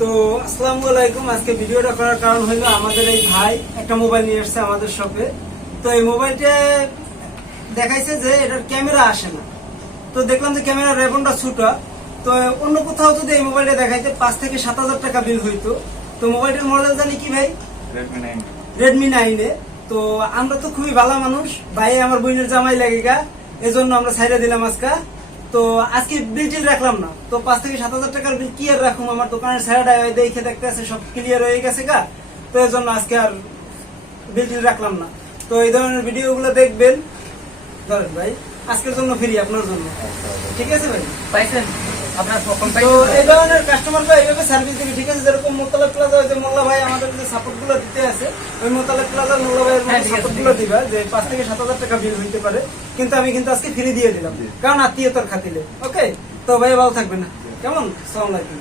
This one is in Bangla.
তো আসসালামু আলাইকুম। আজকে ভিডিওটা করার কারণ হলো আমাদের এই ভাই একটা মোবাইল নিয়ে এসেছে আমাদের শপে। তো এই মোবাইলটা দেখাইছে যে এটার ক্যামেরা আসে না। তো দেখলাম যে ক্যামেরা রেবনটা ছোট। তো অন্য কোথাও যদি এই মোবাইলটা দেখাইতে 5 থেকে 7,000 টাকা বিল হইতো। তো মোবাইলটার মডেল জানি কি ভাই? রেডমি 9 এ। তো আমরা তো খুবই ভালো মানুষ, ভাই আমার বোনের জামাই লাগেগা, এজন্য আমরা ছাইড়া দিলাম আজকে। তো আজকে বিল টিল রাখলাম না। তো 5 থেকে 7,000 টাকার বিল কি আর রাখুম, আমার দোকানের ছাইড়া দেখে দেখতে আছে সব ক্লিয়ার হয়ে গেছে গা। তো এই জন্য আজকে আর বিল টিল রাখলাম না। তো এই ধরনের ভিডিও গুলো দেখবেন। ধরেন ভাই আজকের জন্য ফ্রি, আপনার জন্য, ঠিক আছে ভাই? পাইছেন আপনার ফোন তো এই ধরনের কাস্টমাররা এইভাবে সার্ভিস দিবে, ঠিক আছে? যেরকম মোতালা প্লাজা যে মোল্লা ভাই আমাদের যে সাপোর্ট গুলো দিতে আছে, ওই মোতালা প্লাজা মোল্লা ভাইয়ের সাপোর্ট গুলো দিবা যে 5 থেকে 7,000 টাকা বিল হইতে পারে, কিন্তু আমি কিন্তু আজকে ফ্রি দিয়ে দিলাম, কারণ আত্মীয়তার খাতিরে। ওকে, তো ভাই ভালো থাকবেন না, কেমন? আসসালামু আলাইকুম।